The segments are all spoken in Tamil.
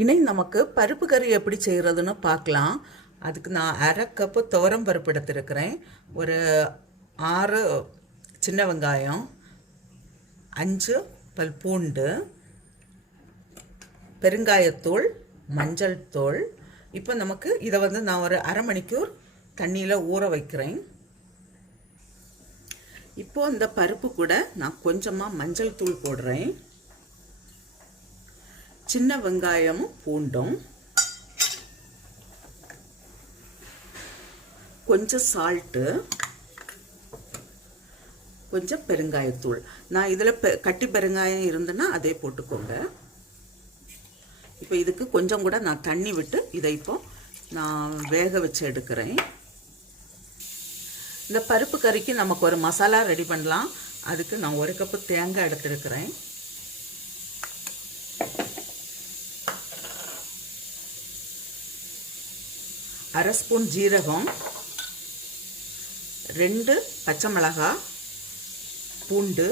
இன்னைக்கு நமக்கு பருப்பு கறி எப்படி செய்கிறதுன்னு பார்க்கலாம். அதுக்கு நான் 1/2 கப்பு துவரம் பருப்பு எடுத்துருக்கிறேன். ஒரு 6 சின்ன வெங்காயம், 5 பல் பூண்டு, பெருங்காயத்தூள், மஞ்சள் தூள். இப்போ நமக்கு இதை நான் ஒரு அரை மணிக்கூர் தண்ணியில் ஊற வைக்கிறேன். இப்போ இந்த பருப்பு கூட நான் கொஞ்சமாக மஞ்சள் தூள் போடுறேன். சின்ன வெங்காயமும் பூண்டும், கொஞ்சம் சால்ட்டு, கொஞ்சம் பெருங்காயத்தூள். நான் இதில் கட்டி பெருங்காயம் இருந்துன்னா அதே போட்டுக்கோங்க. இப்போ இதுக்கு கொஞ்சம் கூட நான் தண்ணி விட்டு இதை இப்போ நான் வேக வச்சு எடுக்கிறேன். இந்த பருப்பு கறிக்கு நமக்கு ஒரு மசாலா ரெடி பண்ணலாம். அதுக்கு நான் 1 கப்பு தேங்காய் எடுத்துருக்கிறேன். அரை ஸ்பூன் ஜீரகம், 2 பச்சை மிளகாய், பூண்டு,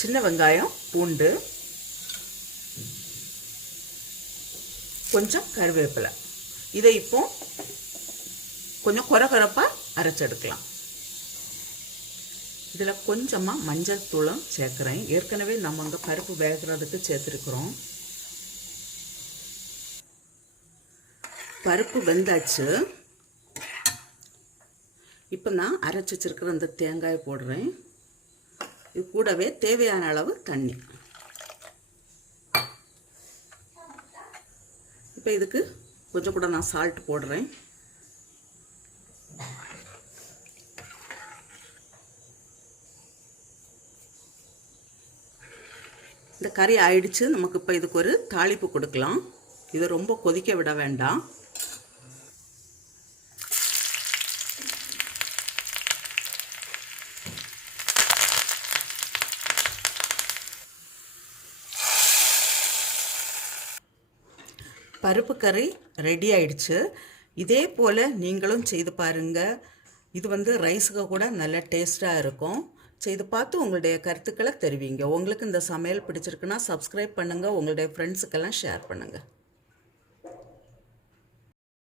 சின்ன வெங்காயம், பூண்டு, கொஞ்சம் கருவேப்பிலை. இதை இப்போ கொஞ்சம் கொரகொரப்பாக அரைச்செடுக்கலாம். இதில் கொஞ்சமாக மஞ்சள் தூளும் சேர்க்குறேன். ஏற்கனவே நம்ம அங்கே பருப்பு வேகிறதுக்கு சேர்த்துருக்குறோம். பருப்பு வெந்தாச்சு. இப்போ நான் அரைச்சி வச்சிருக்கிற அந்த தேங்காயை போடுறேன். இது கூடவே தேவையான அளவு தண்ணி. இப்போ இதுக்கு கொஞ்சம் கூட நான் சால்ட் போடுறேன். இந்த கறி ஆயிடுச்சு. நமக்கு இப்போ இதுக்கு ஒரு தாளிப்பு கொடுக்கலாம். இதை ரொம்ப கொதிக்க விட வேண்டாம். பருப்பு கறி ரெடி ஆயிடுச்சு. இதே போல் நீங்களும் செய்து பாருங்கள். இது ரைஸுக்கு கூட நல்ல டேஸ்ட்டாக இருக்கும். செய்து பார்த்து உங்களுடைய கருத்துக்களை தெரிவிங்க. உங்களுக்கு இந்த சமையல் பிடிச்சிருக்குன்னா சப்ஸ்கிரைப் பண்ணுங்கள். உங்களுடைய ஃப்ரெண்ட்ஸுக்கெல்லாம் ஷேர் பண்ணுங்கள்.